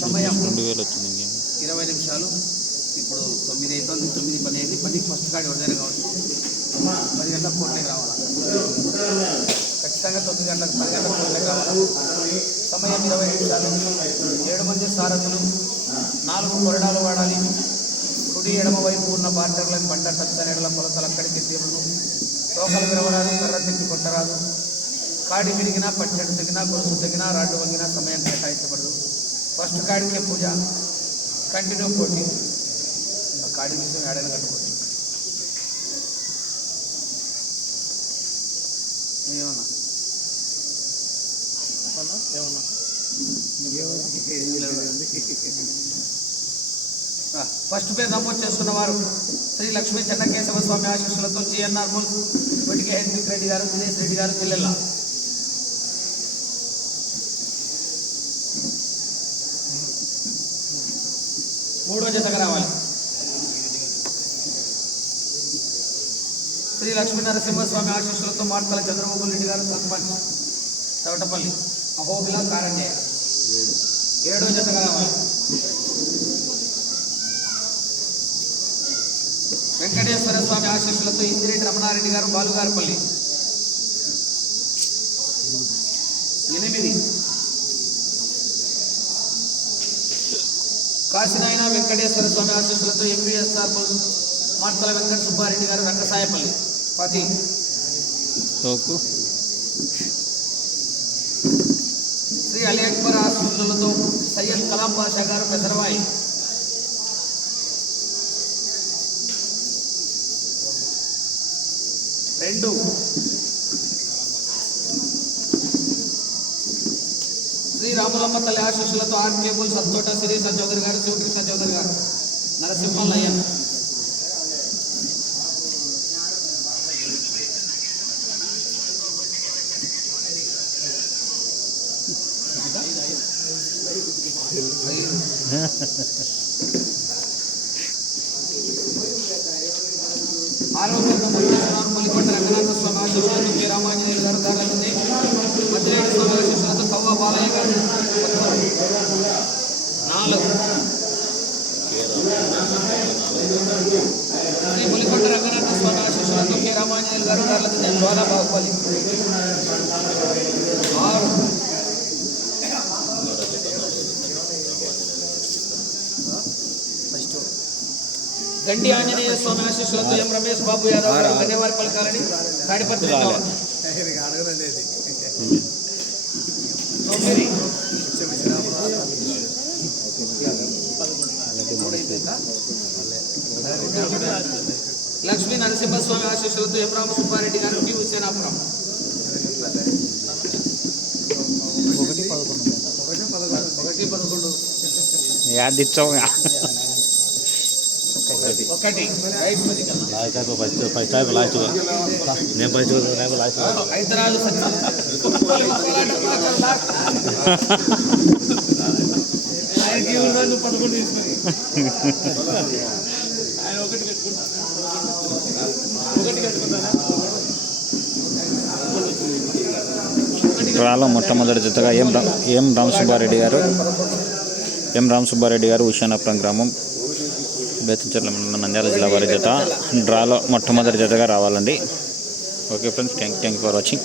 సమయం రెండు వేలు వచ్చింది ఇంకేం? ఇరవై నిమిషాలు. ఇప్పుడు తొమ్మిది అవుతుంది తొమ్మిది పది అయింది. పది ఫస్ట్ కాడి ఎవరిదైనా కావచ్చు. పది గంటలకు కోట్లకి రావాలా? ఖచ్చితంగా తొమ్మిది గంటలకు పది గంటలకు కోట్లకి రావాలా? సమయం ఇరవై నిమిషాలు. ఏడు మంది సారథులు. నాలుగు కొరడాలు వాడాలి. కుడి ఎడమ వైపు ఉన్న బార్డర్లను పంట టచ్చనేళ్ళ కొలతలు అక్కడికి తీరును. తోకలు విరవరాదు కర్ర తిప్పి కొట్టరాదు. కాడి విరిగినా పచ్చడి తెగినా గొలుసు తెగినా రాడ్డు వంగినా సమయం కేటాయించబడదు. ఫస్ట్ కాడికే పూజ కంటిన్యూ పోటీ. ఇంకా కాడి విషయం ఏడైనా కట్టుకోవచ్చు. ఏమన్నా? ఏమన్నా? ఫస్ట్ పేరు నమోదు చేసుకున్న వారు శ్రీ లక్ష్మీ చెన్నకేశవ స్వామి ఆశీస్సులతో జిఎన్ఆర్ ముల్స్ ఇప్పటికే హెన్విక్ రెడ్డి గారు దినేష్ రెడ్డి గారు పిల్లల మూడో జతకు రావాలి. శ్రీ లక్ష్మీ నరసింహస్వామి ఆశీస్సులతో మార్తల చంద్రబాబు రెడ్డి గారు సర్పంచ్ తవటపల్లి అహోబిల కారంజయ్య. ఏడో జతకు రావాలి. వెంకటేశ్వర స్వామి ఆశీస్సులతో ఇందిరెడ్డి రమణారెడ్డి గారు బాలుగారిపల్లి. ఎనిమిది. కాశీనాయన వెంకటేశ్వర స్వామి ఆశీస్సులతో ఎంబీఎస్ఆర్ మార్తల వెంకట సుబ్బారెడ్డి గారు రంగసాయపల్లి పది శ్రీ అలీ అక్బర్ ఆశీస్సులతో సయ్యద్ కలాం బాషా గారు పెసరవాయి. రెండు. రాములమ్మ తల్లి ఆశీస్సులతో ఆర్ కేబుల్ సత్తోట శిరీష చౌదరి గారు శివకృష్ణ చౌదరి గారు నరసింహలయ్య ఆరోగ్యం ముఖ్యస్తున్నారు మలికొండ రంగనాథ స్వామి ఆశీస్సులతో కె రామాంజనేయులు గారు దారులన్నీ మద్దిరెడ్డి స్వామి ఆశీస్సులతో కవ్వ బాలయ్య గారు నాలుగు. శ్రీ ములికొండ రంగనాథ స్వామి ఆశీస్సులతో కె రామాంజనేయులు గారు దారులన్నీ జ్వాల బాహుబలి. ఆరు. గండి ఆంజనేయ స్వామి ఆశీస్సులతో ఎం రమేష్ బాబు యాదవ్ గారు గన్నేవారి పలకాలని తాడిపత్రి లక్ష్మీ నరసింహస్వామి ఆశీస్సులతో ఎం రామ సుబ్బారెడ్డి గారు టి హుసేనాపురం ఒకటి పదకొండు. ఒకటి last time first first time last నేను ఫస్ట్ నేను లాస్ట్ ఆయన ఒకటి కట్టుకుంటాను. ఒకటి రాలో మొట్టమొదటి జతగా ఎం రా ఎం రామసుబ్బారెడ్డి గారు? ఎం రామసుబ్బారెడ్డి గారు ఉషానాపురం గ్రామం బేతంచెర్ల మండలం నంద్యాల జిల్లా వారి జత డ్రాలో మొట్టమొదటి జతగా రావాలండి. Okay friends thank thank for watching.